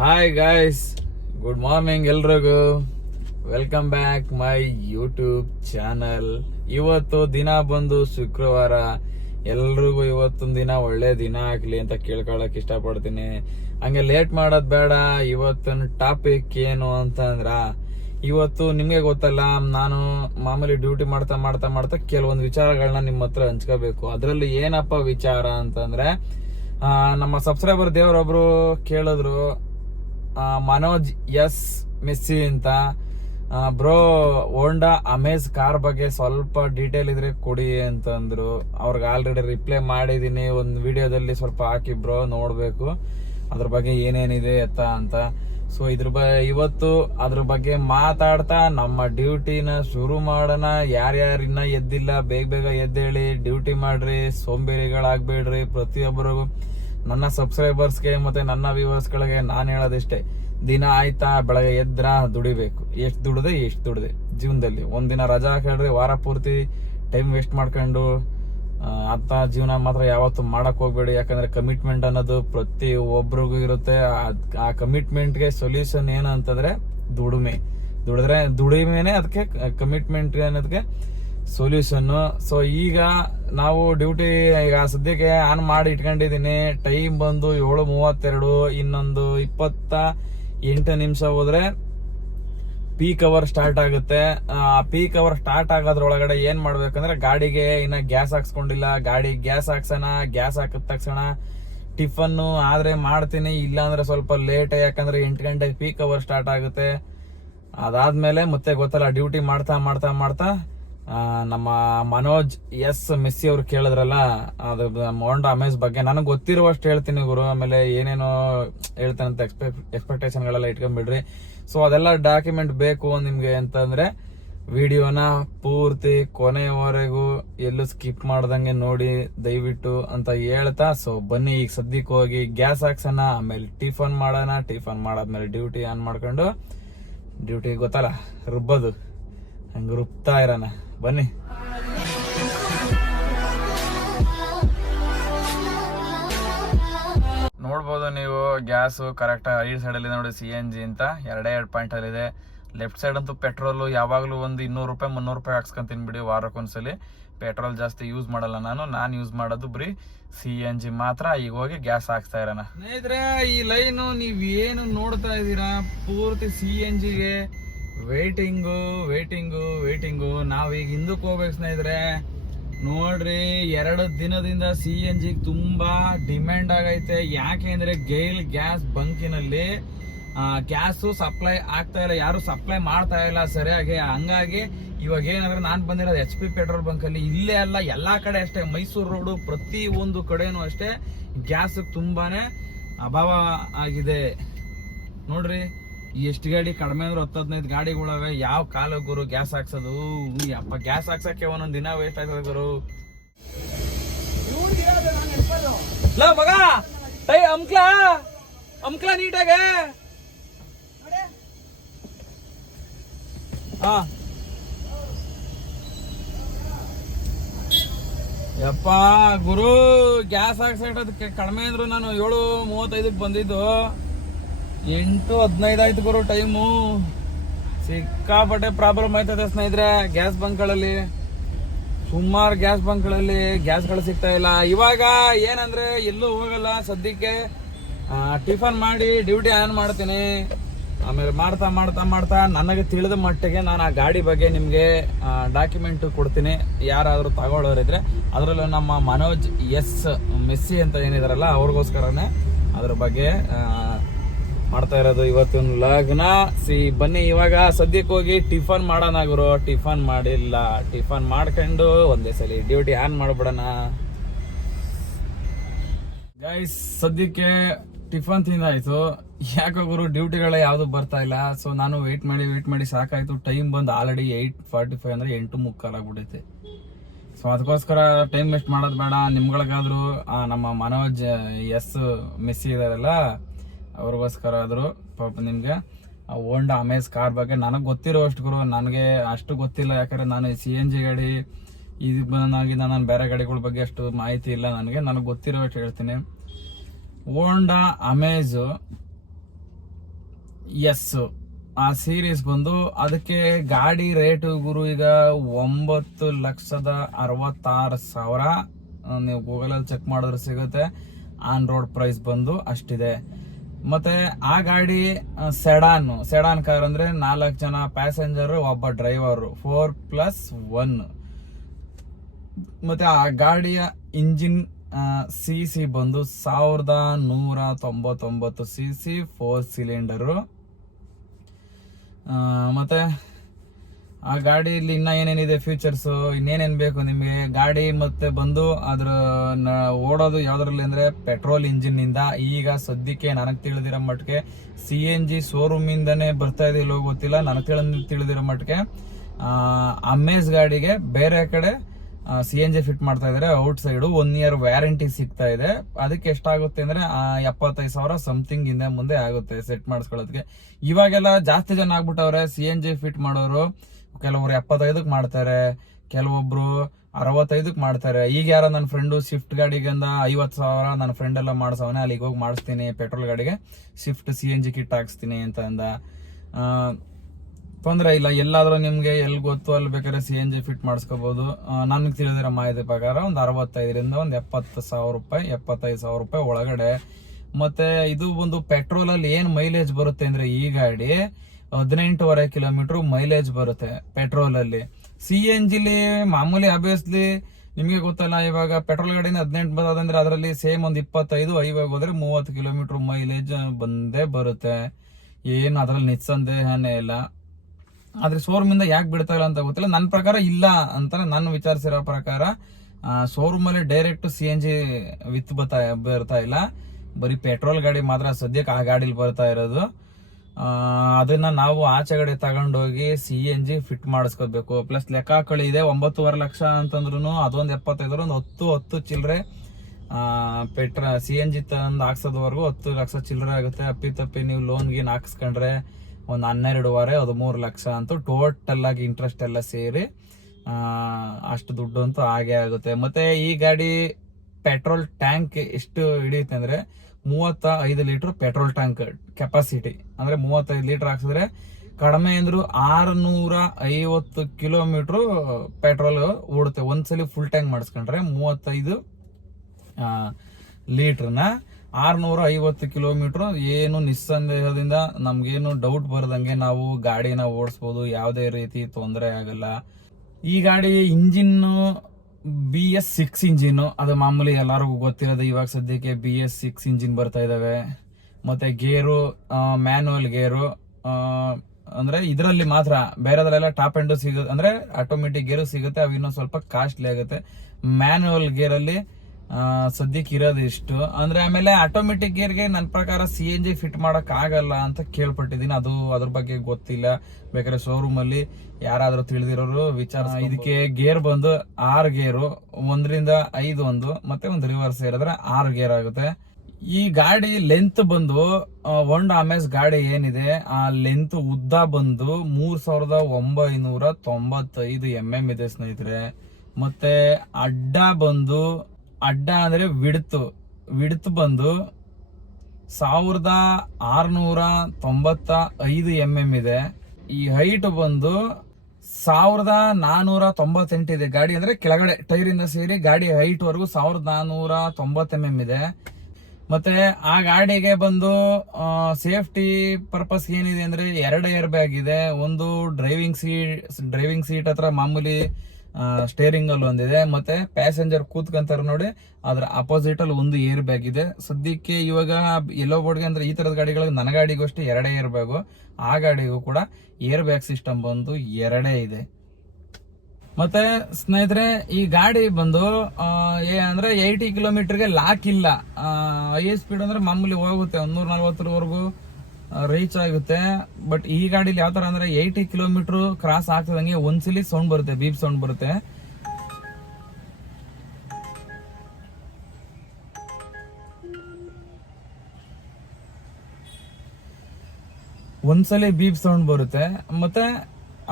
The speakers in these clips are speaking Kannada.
ಹಾಯ್ ಗಾಯ್ಸ್, ಗುಡ್ ಮಾರ್ನಿಂಗ್ ಎಲ್ರಿಗೂ. Welcome back my YouTube channel. ಇವತ್ತು ದಿನ ಬಂದು ಶುಕ್ರವಾರ. ಎಲ್ರಿಗೂ ಇವತ್ತೊಂದು ದಿನ ಒಳ್ಳೆ ದಿನ ಆಗ್ಲಿ ಅಂತ ಕೇಳ್ಕೊಳಕ್ ಇಷ್ಟಪಡ್ತೀನಿ. ಹಂಗೆ ಲೇಟ್ ಮಾಡೋದ್ ಬೇಡ. ಇವತ್ತಿನ ಟಾಪಿಕ್ ಏನು ಅಂತಂದ್ರ, ಇವತ್ತು ನಿಮ್ಗೆ ಗೊತ್ತಲ್ಲ, ನಾನು ಮಾಮೂಲಿ ಡ್ಯೂಟಿ ಮಾಡ್ತಾ ಮಾಡ್ತಾ ಮಾಡ್ತಾ ಕೆಲವೊಂದು ವಿಚಾರಗಳನ್ನ ನಿಮ್ಮ ಹತ್ರ ಹಂಚ್ಕೋಬೇಕು. ಅದ್ರಲ್ಲಿ ಏನಪ್ಪ ವಿಚಾರ ಅಂತಂದ್ರೆ, ನಮ್ಮ ಸಬ್ಸ್ಕ್ರೈಬರ್ ದೇವರೊಬ್ರು ಕೇಳಿದ್ರು, ಮನೋಜ್ ಎಸ್ ಮೆಸ್ಸಿ ಅಂತ, ಬ್ರೋ ಹೋಂಡಾ ಅಮೇಜ್ ಕಾರ್ ಬಗ್ಗೆ ಸ್ವಲ್ಪ ಡೀಟೇಲ್ ಇದ್ರೆ ಕೊಡಿ ಅಂತಂದ್ರು. ಅವ್ರಿಗೆ ಆಲ್ರೆಡಿ ರಿಪ್ಲೈ ಮಾಡಿದೀನಿ, ಒಂದು ವಿಡಿಯೋದಲ್ಲಿ ಸ್ವಲ್ಪ ಹಾಕಿ ಬ್ರೋ, ನೋಡ್ಬೇಕು ಅದ್ರ ಬಗ್ಗೆ ಏನೇನಿದೆ ಅಂತ. ಸೊ ಇವತ್ತು ಅದ್ರ ಬಗ್ಗೆ ಮಾತಾಡ್ತಾ ನಮ್ಮ ಡ್ಯೂಟಿನ ಶುರು ಮಾಡೋಣ. ಯಾರ್ಯಾರು ಇನ್ನ ಎದ್ದಿಲ್ಲ, ಬೇಗ ಬೇಗ ಎದ್ದೇಳಿ ಡ್ಯೂಟಿ ಮಾಡ್ರಿ, ಸೋಂಬೇರಿಗಳಾಗ್ಬೇಡ್ರಿ. ಪ್ರತಿಯೊಬ್ಬರಿಗೂ, ನನ್ನ ಸಬ್ಸ್ಕ್ರೈಬರ್ಸ್ಗೆ ಮತ್ತೆ ನನ್ನ ವ್ಯೂವರ್ಸ್ಗಳಿಗೆ ನಾನು ಹೇಳೋದಿಷ್ಟೇ, ದಿನ ಆಯ್ತಾ ಬೆಳಗ್ಗೆ ಎದ್ರ ದುಡಿಬೇಕು. ಎಷ್ಟು ದುಡಿದೆ ಜೀವನದಲ್ಲಿ. ಒಂದಿನ ರಜಾ ಹಾಕಿಡ್ರಿ, ವಾರ ಪೂರ್ತಿ ಟೈಮ್ ವೇಸ್ಟ್ ಮಾಡ್ಕೊಂಡು ಅಂತ ಜೀವನ ಮಾತ್ರ ಯಾವತ್ತು ಮಾಡಕ್ ಹೋಗ್ಬೇಡಿ. ಯಾಕಂದ್ರೆ ಕಮಿಟ್ಮೆಂಟ್ ಅನ್ನೋದು ಪ್ರತಿ ಒಬ್ರಿಗೂ ಇರುತ್ತೆ. ಆ ಕಮಿಟ್ಮೆಂಟ್ಗೆ ಸೊಲ್ಯೂಷನ್ ಏನು ಅಂತಂದ್ರೆ ದುಡಿಮೆನೆ ಅದಕ್ಕೆ ಕಮಿಟ್ಮೆಂಟ್ ಅನ್ನೋದಕ್ಕೆ ಸೊಲ್ಯೂಷನ್. ಸೊ ಈಗ ನಾವು ಡ್ಯೂಟಿ ಈಗ ಸದ್ಯಕ್ಕೆ ಆನ್ ಮಾಡಿ ಇಟ್ಕೊಂಡಿದೀನಿ. ಟೈಮ್ ಬಂದು 7:32. ಇನ್ನೊಂದು 28 ನಿಮಿಷ ಹೋದ್ರೆ ಪೀಕ್ ಅವರ್ ಸ್ಟಾರ್ಟ್ ಆಗುತ್ತೆ. ಪೀಕ್ ಅವರ್ ಸ್ಟಾರ್ಟ್ ಆಗೋದ್ರೊಳಗಡೆ ಏನ್ ಮಾಡ್ಬೇಕಂದ್ರೆ, ಗಾಡಿಗೆ ಇನ್ನ ಗ್ಯಾಸ್ ಹಾಕ್ಸ್ಕೊಂಡಿಲ್ಲ, ಗಾಡಿ ಗ್ಯಾಸ್ ಹಾಕ್ಸೋಣ. ಗ್ಯಾಸ್ ಹಾಕಿದ ತಕ್ಷಣ ಟಿಫನ್ ಆದ್ರೆ ಮಾಡ್ತೀನಿ, ಇಲ್ಲ ಅಂದ್ರೆ ಸ್ವಲ್ಪ ಲೇಟ್. ಯಾಕಂದ್ರೆ 8 ಗಂಟೆಗೆ ಪೀಕ್ ಅವರ್ ಸ್ಟಾರ್ಟ್ ಆಗುತ್ತೆ. ಅದಾದ್ಮೇಲೆ ಮತ್ತೆ ಗೊತ್ತಲ್ಲ, ಡ್ಯೂಟಿ ಮಾಡ್ತಾ ಮಾಡ್ತಾ ಮಾಡ್ತಾ ನಮ್ಮ ಮನೋಜ್ ಎಸ್ ಮೆಸ್ಸಿ ಅವ್ರು ಕೇಳಿದ್ರಲ್ಲ, ಅದು ಹೋಂಡಾ ಅಮೇಜ್ ಬಗ್ಗೆ ನನಗೆ ಗೊತ್ತಿರುವಷ್ಟು ಹೇಳ್ತೀನಿ ಗುರು. ಆಮೇಲೆ ಏನೇನೋ ಹೇಳ್ತೇನೆ ಅಂತ ಎಕ್ಸ್ಪೆಕ್ಟೇಷನ್ ಗಳೆಲ್ಲ ಇಟ್ಕೊಂಡ್ಬಿಡ್ರಿ. ಸೊ ಅದೆಲ್ಲ ಡಾಕ್ಯುಮೆಂಟ್ ಬೇಕು ನಿಮ್ಗೆ ಅಂತಂದ್ರೆ ವಿಡಿಯೋನ ಪೂರ್ತಿ ಕೊನೆಯವರೆಗೂ ಎಲ್ಲೂ ಸ್ಕಿಪ್ ಮಾಡ್ದಂಗೆ ನೋಡಿ ದಯವಿಟ್ಟು ಅಂತ ಹೇಳ್ತಾ, ಸೊ ಬನ್ನಿ ಈಗ ಸದ್ಯಕ್ಕೆ ಹೋಗಿ ಗ್ಯಾಸ್ ಹಾಕ್ಸೋಣ, ಆಮೇಲೆ ಟಿಫನ್ ಮಾಡೋಣ. ಟಿಫನ್ ಮಾಡಾದ್ಮೇಲೆ ಡ್ಯೂಟಿ ಆನ್ ಮಾಡ್ಕೊಂಡು, ಡ್ಯೂಟಿ ಗೊತ್ತಲ್ಲ ರುಬ್ಬೋದು, ಹಂಗ ರುಬ್ತಾ ಇರೋಣ. ಬನ್ನಿ. ನೋಡ್ಬೋದು ನೀವು, ಗ್ಯಾಸ್ ಕರೆಕ್ಟ್ ರೈಟ್ ಸೈಡ್ ಅಲ್ಲಿ ನೋಡಿ, CNG ಅಂತ 2 ಪಾಯಿಂಟ್ ಅಲ್ಲಿ ಇದೆ. ಲೆಫ್ಟ್ ಸೈಡ್ ಅಂತೂ ಪೆಟ್ರೋಲ್ ಯಾವಾಗ್ಲೂ ಒಂದು 200 ರೂಪಾಯಿ 300 ರೂಪಾಯಿ ಹಾಕ್ಸ್ಕೊಂತೀನಿ ಬಿಡಿ, ವಾರಕ್ಕೊಂದ್ಸಲಿ. ಪೆಟ್ರೋಲ್ ಜಾಸ್ತಿ ಯೂಸ್ ಮಾಡಲ್ಲ ನಾನು ಯೂಸ್ ಮಾಡೋದು ಬರೀ CNG ಮಾತ್ರ. ಈಗ ಹೋಗಿ ಗ್ಯಾಸ್ ಹಾಕ್ಸ್ತಾ ಇರೋಣ. ಸ್ನೇಹಿತರೆ, ಈ ಲೈನು ನೀವ್ ಏನು ನೋಡ್ತಾ ಇದೀರಾ, ಪೂರ್ತಿ CNGಗೆ ವೇಟಿಂಗು. ನಾವೀಗ ಹಿಂದಕ್ಕೆ ಹೋಗ್ಬೇಕು ಸ್ನೇಹಿತರೆ. ನೋಡ್ರಿ, 2 ದಿನದಿಂದ CNG ತುಂಬಾ ಡಿಮ್ಯಾಂಡ್ ಆಗೈತೆ. ಯಾಕೆ ಅಂದ್ರೆ ಗೈಲ್ ಗ್ಯಾಸ್ ಬಂಕಿನಲ್ಲಿ ಗ್ಯಾಸ್ ಸಪ್ಲೈ ಆಗ್ತಾ ಇಲ್ಲ, ಯಾರು ಸಪ್ಲೈ ಮಾಡ್ತಾ ಇಲ್ಲ ಸರಿಯಾಗಿ. ಹಂಗಾಗಿ ಇವಾಗ ಏನಂದ್ರೆ, ನಾನ್ ಬಂದಿರೋದು HP ಪೆಟ್ರೋಲ್ ಬಂಕ್ ಅಲ್ಲಿ. ಇಲ್ಲೇ ಅಲ್ಲ, ಎಲ್ಲಾ ಕಡೆ ಅಷ್ಟೇ, ಮೈಸೂರು ರೋಡು ಪ್ರತಿ ಒಂದು ಕಡೆನೂ ಅಷ್ಟೇ ಗ್ಯಾಸ್ ತುಂಬಾನೇ ಅಭಾವ ಆಗಿದೆ. ನೋಡ್ರಿ, ಎಷ್ಟು ಗಾಡಿ ಕಡಿಮೆ ಅಂದ್ರೆ 10-15 ಗಾಡಿಗಳವೆ. ಯಾವ ಕಾಲ ಗುರು ಗ್ಯಾಸ್ ಹಾಕ್ಸೋದು? ಅಪ್ಪ, ಗ್ಯಾಸ್ ಹಾಕ್ಸಕ್ಕೆ ಒಂದೊಂದ್ ದಿನ ವೇಸ್ಟ್ ಆಗ್ತದೆ ಗುರು. ಮಗ ಅಮ್ಕ್ಲಾ ನೀಟಾಗೆ. ಯಪ್ಪ ಗುರು, ಗ್ಯಾಸ್ ಹಾಕ್ಸಕ್ಕೆ ಕಡಿಮೆ ಅಂದ್ರು ನಾನು 7:35 ಬಂದಿದ್ದು, 8:15 ಆಯ್ತು ಗುರು ಟೈಮು. ಸಿಕ್ಕಾಪಟ್ಟೆ ಪ್ರಾಬ್ಲಮ್ ಆಯ್ತದೆ ಸ್ನೇಹಿತರೆ ಗ್ಯಾಸ್ ಬಂಕ್ಗಳಲ್ಲಿ. ಸುಮಾರು ಗ್ಯಾಸ್ ಬಂಕ್ಗಳಲ್ಲಿ ಗ್ಯಾಸ್ಗಳು ಸಿಗ್ತಾ ಇಲ್ಲ. ಇವಾಗ ಏನಂದ್ರೆ, ಎಲ್ಲೂ ಹೋಗಲ್ಲ ಸದ್ಯಕ್ಕೆ. ಟಿಫನ್ ಮಾಡಿ ಡ್ಯೂಟಿ ಆನ್ ಮಾಡ್ತೀನಿ. ಆಮೇಲೆ ಮಾಡ್ತಾ ಮಾಡ್ತಾ ಮಾಡ್ತಾ ನನಗೆ ತಿಳಿದ ಮಟ್ಟಿಗೆ ನಾನು ಆ ಗಾಡಿ ಬಗ್ಗೆ ನಿಮ್ಗೆ ಡಾಕ್ಯುಮೆಂಟ್ ಕೊಡ್ತೀನಿ, ಯಾರಾದ್ರೂ ತಗೊಳ್ಳೋರಿದ್ರೆ. ಅದರಲ್ಲೂ ನಮ್ಮ ಮನೋಜ್ ಎಸ್ ಮೆಸ್ಸಿ ಅಂತ ಏನಿದಾರಲ್ಲ, ಅವ್ರಿಗೋಸ್ಕರನೇ ಅದ್ರ ಬಗ್ಗೆ ಮಾಡ್ತಾ ಇರೋದು ಇವತ್ತಿನ ಲಗ್ನ. ಬನ್ನಿ ಇವಾಗ ಸದ್ಯಕ್ಕೆ ಹೋಗಿ ಟಿಫನ್ ಮಾಡೋಣ ಗುರು. ಟಿಫನ್ ಮಾಡಿಲ್ಲ, ಟಿಫನ್ ಮಾಡ್ಕೊಂಡು ಒಂದೇ ಸಲ ಡ್ಯೂಟಿ ಆನ್ ಮಾಡ್ಬಿಡೋಣ ಗೈಸ್. ಸದ್ಯಕ್ಕೆ ಟಿಫನ್ ತಿಂದಾಯ್ತು. ಯಾಕೋ ಗುರು ಡ್ಯೂಟಿಗಳೇ ಯಾವ್ದು ಬರ್ತಾ ಇಲ್ಲ. ಸೊ ನಾನು ವೇಟ್ ಮಾಡಿ ಸಾಕಾಯ್ತು. ಟೈಮ್ ಬಂದು ಆಲ್ರೆಡಿ 8:45 ಅಂದ್ರೆ 8:45 ಆಗ್ಬಿಟ್ಟೈತೆ. ಸೊ ಅದಕ್ಕೋಸ್ಕರ ಟೈಮ್ ವೇಸ್ಟ್ ಮಾಡೋದು ಬೇಡ. ನಿಮ್ಗಳಿಗಾದ್ರು ನಮ್ಮ ಮನೋಜ್ ಎಸ್ ಮೆಸ್ಸಿ ಇದಾರಲ್ಲ, ಅವ್ರಿಗೋಸ್ಕರ ಆದ್ರು ಪಾಪ ನಿಮ್ಗೆ ಹೋಂಡಾ ಅಮೇಜ್ ಕಾರ್ ಬಗ್ಗೆ ನನಗೆ ಗೊತ್ತಿರೋ ಅಷ್ಟು ಗುರು. ನನಗೆ ಅಷ್ಟು ಗೊತ್ತಿಲ್ಲ, ಯಾಕಂದ್ರೆ ನಾನು CNG ಗಾಡಿ ನಾನು ಬೇರೆ ಗಾಡಿಗಳ ಬಗ್ಗೆ ಅಷ್ಟು ಮಾಹಿತಿ ಇಲ್ಲ ನನಗೆ ಗೊತ್ತಿರೋ ಅಷ್ಟು ಹೇಳ್ತೀನಿ. ಹೋಂಡಾ ಅಮೇಜ್ ಎಸ್, ಆ ಸೀರೀಸ್ ಬಂದು ಅದಕ್ಕೆ ಗಾಡಿ ರೇಟ್ ಗುರು ಈಗ 9,66,000. ನೀವು ಗೂಗಲಲ್ಲಿ ಚೆಕ್ ಮಾಡಿದ್ರೆ ಸಿಗುತ್ತೆ. ಆನ್ ರೋಡ್ ಪ್ರೈಸ್ ಬಂದು ಅಷ್ಟಿದೆ. ಮತ್ತೆ ಆ ಗಾಡಿ ಸೆಡಾನ್ ಕಾರ್ ಅಂದ್ರೆ 4 ಜನ ಪ್ಯಾಸೆಂಜರ್, ಒಬ್ಬ ಡ್ರೈವರ್, 4+1. ಮತ್ತೆ ಆ ಗಾಡಿಯ ಇಂಜಿನ್ CC ಬಂದು 1199 CC, 4 ಸಿಲಿಂಡರು. ಮತ್ತೆ ಆ ಗಾಡಿಯಲ್ಲಿ ಇನ್ನ ಏನೇನಿದೆ ಫೀಚರ್ಸ್, ಇನ್ನೇನೇನ್ ಬೇಕು ನಿಮ್ಗೆ ಗಾಡಿ. ಮತ್ತೆ ಬಂದು ಅದ್ರ ಓಡೋದು ಯಾವ್ದ್ರಲ್ಲಿ ಅಂದ್ರೆ ಪೆಟ್ರೋಲ್ ಇಂಜಿನ್ ಇಂದ. ಈಗ ಸದ್ಯಕ್ಕೆ ನನಗ್ ತಿಳಿದಿರೋ ಮಟ್ಟಿಗೆ CNG ಶೋರೂಮ್ ಇಂದಾನೆ ಬರ್ತಾ ಇದೆ, ಇಲ್ಲೋ ಗೊತ್ತಿಲ್ಲ. ನನಗ್ ತಿಳಿದಿರೋ ಮಟ್ಟಿಗೆ ಅಮೇಜ್ ಗಾಡಿಗೆ ಬೇರೆ ಕಡೆ CNG ಫಿಟ್ ಮಾಡ್ತಾ ಇದಾರೆ ಔಟ್ ಸೈಡ್. 1 year ವ್ಯಾರಂಟಿ ಸಿಗ್ತಾ ಇದೆ. ಅದಕ್ಕೆ ಎಷ್ಟಾಗುತ್ತೆ ಅಂದ್ರೆ 75,000 ಸಮಥಿಂಗ್ ಹಿಂದೆ ಮುಂದೆ ಆಗುತ್ತೆ ಸೆಟ್ ಮಾಡಿಸ್ಕೊಳ್ಳೋದಕ್ಕೆ. ಇವಾಗೆಲ್ಲ ಜಾಸ್ತಿ ಜನ ಆಗ್ಬಿಟ್ಟವ್ರೆ CNG ಫಿಟ್ ಮಾಡೋರು. ಕೆಲವರು 75ಕ್ಕೆ ಮಾಡ್ತಾರೆ, ಕೆಲವೊಬ್ರು 65ಕ್ಕೆ ಮಾಡ್ತಾರೆ. ಈಗ ಯಾರೋ ನನ್ನ ಫ್ರೆಂಡು ಸ್ವಿಫ್ಟ್ ಗಾಡಿಗೆ 50,000 ನನ್ನ ಫ್ರೆಂಡ್ ಎಲ್ಲ ಮಾಡಿಸವನೆ, ಅಲ್ಲಿಗೆ ಹೋಗಿ ಮಾಡಿಸ್ತೀನಿ ಪೆಟ್ರೋಲ್ ಗಾಡಿಗೆ ಸ್ವಿಫ್ಟ್ CNG ಕಿಟ್ ಹಾಕ್ಸ್ತೀನಿ ಅಂತ ಅಂದ. ತೊಂದರೆ ಇಲ್ಲ, ಎಲ್ಲಾದ್ರೂ ನಿಮ್ಗೆ ಎಲ್ಲಿ ಗೊತ್ತು ಅಲ್ಲಿ ಬೇಕಾದ್ರೆ CNG ಫಿಟ್ ಮಾಡಿಸ್ಕೋಬಹುದು. ನನ್ಗೆ ತಿಳಿದಿರೋ ಮಾಹಿತಿ ಪ್ರಕಾರ ಒಂದು 65,000 ಒಂದು 70,000 ರೂಪಾಯಿ, 75,000 ರೂಪಾಯಿ ಒಳಗಡೆ. ಮತ್ತೆ ಇದು ಒಂದು ಪೆಟ್ರೋಲ್ ಅಲ್ಲಿ ಏನ್ ಮೈಲೇಜ್ ಬರುತ್ತೆ ಅಂದ್ರೆ ಈ ಗಾಡಿ 18.5 ಕಿಲೋಮೀಟರ್ ಮೈಲೇಜ್ ಬರುತ್ತೆ ಪೆಟ್ರೋಲ್ ಅಲ್ಲಿ. CNGಲಿ ಮಾಮೂಲಿ ಅಬ್ವಿಯಸ್ಲಿ ನಿಮ್ಗೆ ಗೊತ್ತಲ್ಲ, ಇವಾಗ ಪೆಟ್ರೋಲ್ ಗಾಡಿನ 18 ಬರೋದಂದ್ರೆ ಅದರಲ್ಲಿ ಸೇಮ್ ಒಂದು 25 ಹೈವೇಗೆ ಹೋದ್ರೆ 30 ಕಿಲೋಮೀಟರ್ ಮೈಲೇಜ್ ಬಂದೇ ಬರುತ್ತೆ. ಏನು ಅದ್ರಲ್ಲಿ ನಿಸ್ಸಂದೇಹನೇ ಇಲ್ಲ. ಆದ್ರೆ ಶೋರೂಮ್ ಇಂದ ಯಾಕೆ ಬಿಡ್ತಾ ಇಲ್ಲ ಅಂತ ಗೊತ್ತಿಲ್ಲ. ನನ್ನ ಪ್ರಕಾರ ಇಲ್ಲ ಅಂತ ನಾನು ವಿಚಾರಿಸಿರೋ ಪ್ರಕಾರ ಶೋರೂಮ್ ಅಲ್ಲಿ ಡೈರೆಕ್ಟ್ CNG ವಿತ್ ಬರ್ತಾ ಇಲ್ಲ, ಬರೀ ಪೆಟ್ರೋಲ್ ಗಾಡಿ ಮಾತ್ರ ಸದ್ಯಕ್ಕೆ ಆ ಗಾಡಿಲಿ ಬರ್ತಾ ಇರೋದು. ಅದನ್ನ ನಾವು ಆಚೆಗಡೆ ತಗೊಂಡೋಗಿ CNG ಫಿಟ್ ಮಾಡಿಸ್ಕೋಬೇಕು. ಪ್ಲಸ್ ಲೆಕ್ಕ ಹಾಕೊಳ್ಳಿ, ಇದೆ 9.5 ಲಕ್ಷ ಅಂತಂದ್ರು ಅದೊಂದು 75, ಒಂದು 10 ಚಿಲ್ಲರೆ CNG ತಂದು ಹಾಕ್ಸೋದವರೆಗೂ 10 ಲಕ್ಷ ಚಿಲ್ಲರೆ ಆಗುತ್ತೆ. ಅಪ್ಪಿ ನೀವು ಲೋನ್ ಗೀನ್ ಹಾಕ್ಸ್ಕೊಂಡ್ರೆ ಒಂದು 12.5-13 ಲಕ್ಷ ಅಂತೂ ಟೋಟಲ್ ಆಗಿ ಇಂಟ್ರೆಸ್ಟ್ ಎಲ್ಲ ಸೇರಿ ಅಷ್ಟು ದುಡ್ಡು ಅಂತೂ ಆಗೇ ಆಗುತ್ತೆ. ಮತ್ತೆ ಈ ಗಾಡಿ ಪೆಟ್ರೋಲ್ ಟ್ಯಾಂಕ್ ಎಷ್ಟು ಹಿಡಿಯುತ್ತೆ ಅಂದ್ರೆ 35 ಲೀಟರ್ ಪೆಟ್ರೋಲ್ ಟ್ಯಾಂಕ್ ಕೆಪಾಸಿಟಿ. ಅಂದ್ರೆ 35 ಲೀಟರ್ ಹಾಕ್ಸಿದ್ರೆ ಕಡಿಮೆ ಅಂದ್ರು 650 ಕಿಲೋಮೀಟರ್ ಪೆಟ್ರೋಲ್ ಓಡುತ್ತೆ. ಒಂದ್ಸಲಿ ಫುಲ್ ಟ್ಯಾಂಕ್ ಮಾಡಿಸ್ಕೊಂಡ್ರೆ 35 ಲೀಟರ್ನ 650 ಕಿಲೋಮೀಟರ್ ಏನು ನಿಸ್ಸಂದೇಹದಿಂದ ನಮ್ಗೇನು ಡೌಟ್ ಬರ್ದಂಗೆ ನಾವು ಗಾಡಿನ ಓಡಿಸ್ಬೋದು, ಯಾವುದೇ ರೀತಿ ತೊಂದರೆ ಆಗಲ್ಲ. ಈ ಗಾಡಿ ಇಂಜಿನ್ BS6 ಇಂಜಿನ್, ಅದು ಮಾಮೂಲಿ ಎಲ್ಲರಿಗೂ ಗೊತ್ತಿರೋದು. ಇವಾಗ ಸದ್ಯಕ್ಕೆ BS6 ಇಂಜಿನ್ ಬರ್ತಾ ಇದಾವೆ. ಮತ್ತೆ ಗೇರು ಮ್ಯಾನುವಲ್ ಗೇರು, ಅಂದ್ರೆ ಇದರಲ್ಲಿ ಮಾತ್ರ, ಬೇರೆದ್ರೆಲ್ಲ ಟಾಪ್ ಎಂಡ್ ಸಿಗುತ್ತೆ, ಅಂದ್ರೆ ಆಟೋಮೆಟಿಕ್ ಗೇರು ಸಿಗುತ್ತೆ, ಅವು ಇನ್ನೂ ಸ್ವಲ್ಪ ಕಾಸ್ಟ್ಲಿ ಆಗುತ್ತೆ. ಮ್ಯಾನುವಲ್ ಗೇರ್ ಅಲ್ಲಿ ಸದ್ಯಕ್ಕೆ ಇರೋದು ಇಷ್ಟು. ಅಂದ್ರೆ ಆಮೇಲೆ ಆಟೋಮೆಟಿಕ್ ಗೇರ್ಗೆ ನನ್ನ ಪ್ರಕಾರ CNG ಫಿಟ್ ಮಾಡಕ್ ಆಗಲ್ಲ ಅಂತ ಕೇಳ್ಪಟ್ಟಿದ್ದೀನಿ. ಅದ್ರ ಬಗ್ಗೆ ಗೊತ್ತಿಲ್ಲ, ಬೇಕಾದ್ರೆ ಶೋರೂಮ್ ಅಲ್ಲಿ ಯಾರಾದ್ರೂ ತಿಳಿದಿರೋರು ವಿಚಾರ. ಇದಕ್ಕೆ ಗೇರ್ ಬಂದು 6 ಗೇರು, 1ರಿಂದ 5 ಒಂದು, ಮತ್ತೆ ಒಂದು ರಿವರ್ಸ್ ಸೇರಿದ್ರೆ 6 ಗೇರ್ ಆಗುತ್ತೆ. ಈ ಗಾಡಿ ಲೆಂತ್ ಬಂದು ಹೋಂಡಾ ಅಮೇಜ್ ಗಾಡಿ ಏನಿದೆ ಆ ಲೆಂತ್ ಉದ್ದ ಬಂದು 3,995 mm ಇದೆ ಸ್ನೇಹಿತರೆ. ಮತ್ತೆ ಅಡ್ಡ ಅಂದ್ರೆ ವಿಡ್ತ್ ಬಂದು 1,695 mm ಇದೆ. ಈ ಹೈಟ್ ಬಂದು 1,498 ಇದೆ. ಗಾಡಿ ಅಂದ್ರೆ ಕೆಳಗಡೆ ಟೈರ್ ಇಂದ ಸೇರಿ ಗಾಡಿ ಹೈಟ್ ವರೆಗೂ 1,490 mm ಇದೆ. ಮತ್ತೆ ಆ ಗಾಡಿಗೆ ಬಂದು ಸೇಫ್ಟಿ ಪರ್ಪಸ್ ಏನಿದೆ ಅಂದ್ರೆ 2 ಏರ್ ಬ್ಯಾಗ್ ಇದೆ. ಒಂದು ಡ್ರೈವಿಂಗ್ ಸೀಟ್ ಹತ್ರ ಮಾಮೂಲಿ ಸ್ಟೇರಿಂಗ್ ಅಲ್ಲಿ ಒಂದಿದೆ, ಮತ್ತೆ ಪ್ಯಾಸೆಂಜರ್ ಕೂತ್ಕೊಂತಾರೆ ನೋಡಿ ಅದ್ರ ಅಪೋಸಿಟ್ ಅಲ್ಲಿ ಒಂದು ಏರ್ ಬ್ಯಾಗ್ ಇದೆ. ಸದ್ಯಕ್ಕೆ ಇವಾಗ ಎಲ್ಲೋ ಬೋರ್ಡ್ಗೆ ಅಂದ್ರೆ ಈ ತರದ ಗಾಡಿಗಳಿಗೆ, ನನ್ನ ಗಾಡಿಗೂ ಅಷ್ಟೇ 2 ಏರ್ ಬ್ಯಾಗು, ಆ ಗಾಡಿಗೂ ಕೂಡ ಏರ್ ಬ್ಯಾಗ್ ಸಿಸ್ಟಮ್ ಬಂದು 2 ಇದೆ. ಮತ್ತೆ ಸ್ನೇಹಿತರೆ ಈ ಗಾಡಿ ಬಂದು ಅಂದ್ರೆ 80 ಕಿಲೋಮೀಟರ್ಗೆ ಲಾಕ್ ಇಲ್ಲ. ಹೈ ಸ್ಪೀಡ್ ಅಂದ್ರೆ ಮಾಮೂಲಿ ಹೋಗುತ್ತೆ 140ವರೆಗೂ ರೀಚ್ ಆಗುತ್ತೆ. ಬಟ್ ಈ ಗಾಡಿಲಿ ಯಾವ ತರ ಅಂದ್ರೆ 80 ಕಿಲೋಮೀಟರ್ ಕ್ರಾಸ್ ಆಗ್ತದಂಗೆ ಒಂದ್ಸಲಿ ಸೌಂಡ್ ಬರುತ್ತೆ, ಬೀಪ್ ಸೌಂಡ್ ಬರುತ್ತೆ. ಒಂದ್ಸಲಿ ಬೀಪ್ ಸೌಂಡ್ ಬರುತ್ತೆ. ಮತ್ತೆ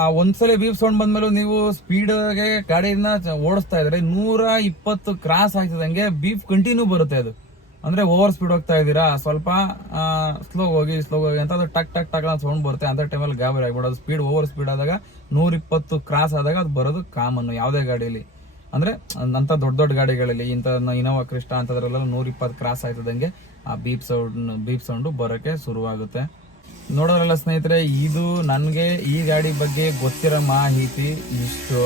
ಆ ಒಂದ್ಸಲಿ ಬೀಪ್ ಸೌಂಡ್ ಬಂದ್ಮೇಲೆ ನೀವು ಸ್ಪೀಡ್ಗೆ ಗಾಡಿನ ಓಡಿಸ್ತಾ ಇದ್ರೆ 120 ಕ್ರಾಸ್ ಆಗ್ತದಂಗೆ ಬೀಪ್ ಕಂಟಿನ್ಯೂ ಬರುತ್ತೆ. ಅದು ಅಂದ್ರೆ ಓವರ್ ಸ್ಪೀಡ್ ಹೋಗ್ತಾ ಇದ್ದೀರಾ, ಸ್ವಲ್ಪ ಸ್ಲೋ ಹೋಗಿ ಅಂತ ಅದು ಟಕ್ ಟಕ್ ಟಕ್ ಸೌಂಡ್ ಬರುತ್ತೆ. ಅಂತ ಟೈಮಲ್ಲಿ ಗಾಬರಿ ಆಗ್ಬಿಡೋದು. ಸ್ಪೀಡ್ ಓವರ್ ಸ್ಪೀಡ್ ಆದಾಗ 120 ಕ್ರಾಸ್ ಆದಾಗ ಅದು ಬರೋದು ಕಾಮನ್ ಯಾವುದೇ ಗಾಡಿಯಲ್ಲಿ. ಅಂದ್ರೆ ಅಂತ ದೊಡ್ಡ ದೊಡ್ಡ ಗಾಡಿಗಳಲ್ಲಿ ಇಂಥ ಇನೋವಾ ಕ್ರಿಸ್ಟ ಅಂತದ್ರೆಲ್ಲ 120 ಕ್ರಾಸ್ ಆಯ್ತದಂಗೆ ಆ ಬೀಪ್ ಸೌಂಡ್ ಬರೋಕೆ ಶುರುವಾಗುತ್ತೆ. ನೋಡೋದ್ರಲ್ಲ ಸ್ನೇಹಿತರೆ, ಇದು ನನಗೆ ಈ ಗಾಡಿ ಬಗ್ಗೆ ಗೊತ್ತಿರೋ ಮಾಹಿತಿ ಇಷ್ಟು.